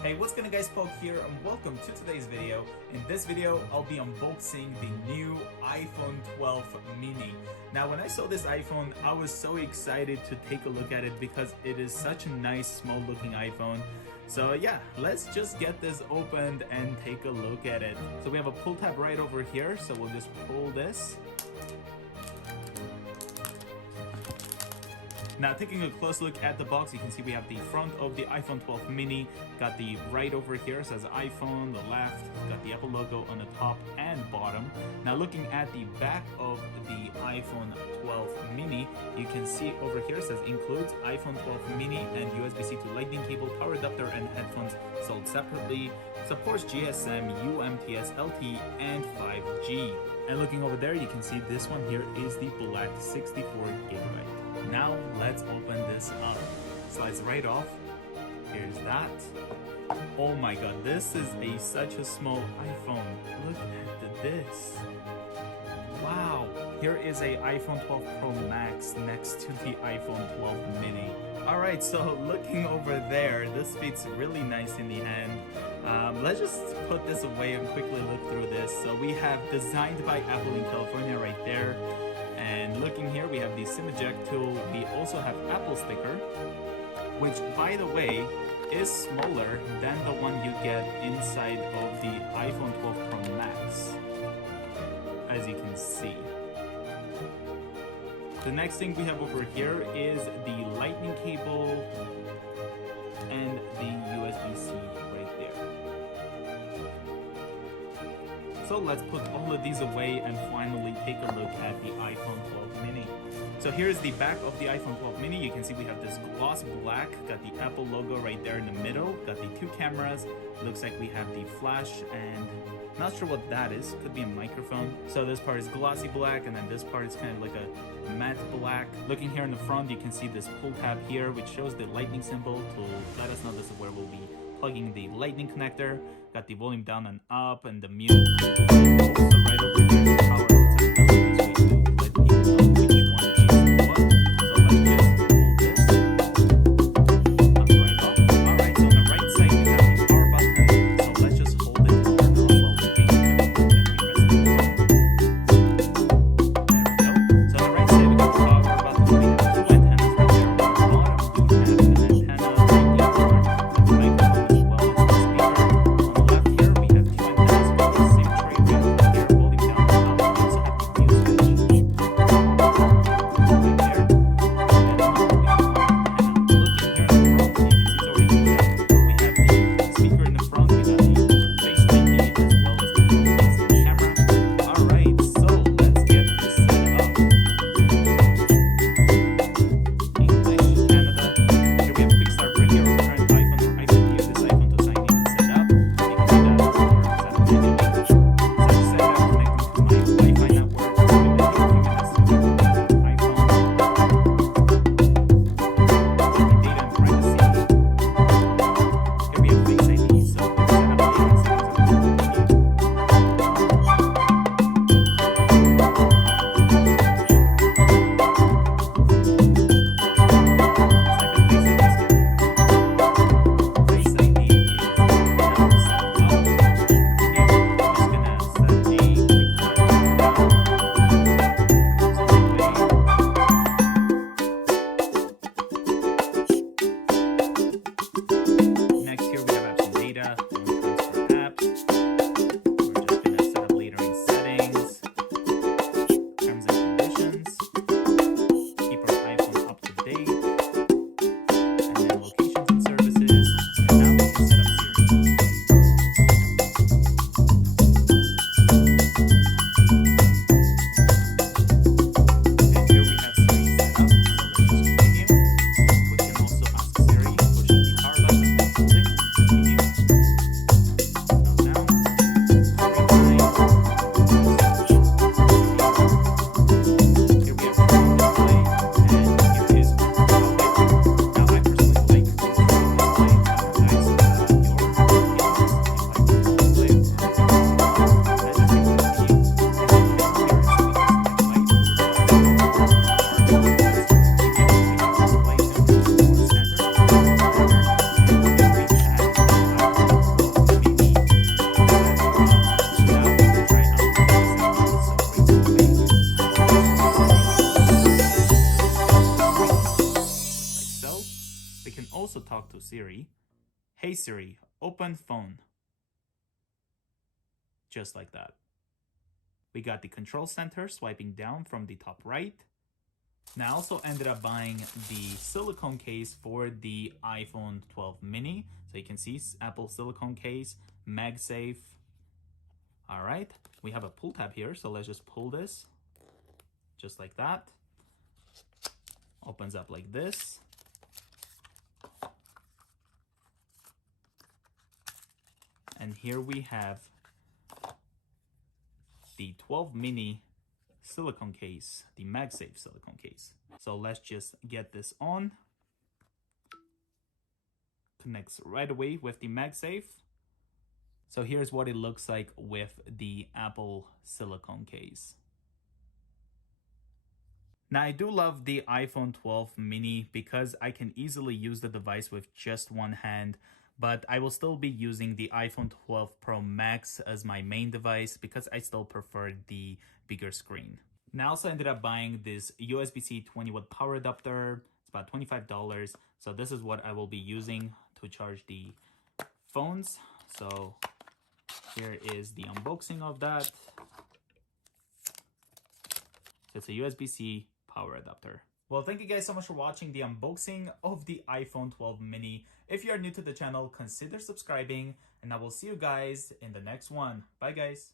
Hey, what's going on guys, Poke here and welcome to today's video. In this video, I'll be unboxing the new iPhone 12 mini. Now when I saw this iPhone, I was so excited to take a look at it because it is such a nice small looking iPhone. So yeah, let's just get this opened and take a look at it. So we have a pull tab right over here, so we'll just pull this. Now taking a close look at the box, you can see we have the front of the iPhone 12 mini, got the right over here, says iPhone, the left, got the Apple logo on the top and bottom. Now looking at the back of the iPhone 12 mini, you can see over here says includes iPhone 12 mini and USB-C to lightning cable, power adapter and headphones sold separately, supports GSM, UMTS, LTE and 5G. And looking over there, you can see this one here is the black 64GB. Now let's open this up. Slides right off. Here's that. Oh my god, this is such a small iPhone. Look at this. Wow. Here is a iPhone 12 Pro Max next to the iPhone 12 mini. Alright, so looking over there, this fits really nice in the hand. Let's just put this away and quickly look through this. So we have designed by Apple in California right there. And looking here, we have the SIM eject tool. We also have Apple sticker, which by the way is smaller than the one you get inside of the iPhone 12 Pro Max, as you can see. The next thing we have over here is the lightning cable and the USB-C right there. So let's put all of these away and finally take a look at the iPhone 12 mini. So here's the back of the iPhone 12 mini. You can see we have this gloss black, got the Apple logo right there in the middle, got the two cameras. Looks like we have the flash and not sure what that is, could be a microphone. So this part is glossy black and then this part is kind of like a matte black. Looking here in the front, you can see this pull tab here which shows the lightning symbol to let us know this is where we'll be plugging the lightning connector. Got the volume down and up and the mute. And also right over here the power outside button, this way to let people know which one is what. So let's just pull this up right off. Alright, so on the right side we have the power button. So let's just hold it and turn on while we take it and we press the button. There we go. So on the right side we got the power button. We have two antennas right there. On the bottom we have an antenna right there with the microphone as well as the speaker. On the left here we have two antennas with the SIM tray right over here, volume down and up. We also also talk to Siri. Hey Siri, open phone. Just like that. We got the control center swiping down from the top right. Now I also ended up buying the silicone case for the iPhone 12 mini. So you can see Apple silicone case, MagSafe. All right, we have a pull tab here. So let's just pull this just like that. Opens up like this. And here we have the 12 mini silicone case, the MagSafe silicone case. So let's just get this on. Connects right away with the MagSafe. So here's what it looks like with the Apple silicone case. Now I do love the iPhone 12 mini because I can easily use the device with just one hand, but I will still be using the iPhone 12 Pro Max as my main device because I still prefer the bigger screen. Now I also ended up buying this USB-C 20-watt power adapter. It's about $25. So this is what I will be using to charge the phones. So here is the unboxing of that. So it's a USB-C power adapter. Well, thank you guys so much for watching the unboxing of the iPhone 12 mini. If you are new to the channel, consider subscribing, and I will see you guys in the next one. Bye guys.